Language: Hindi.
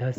10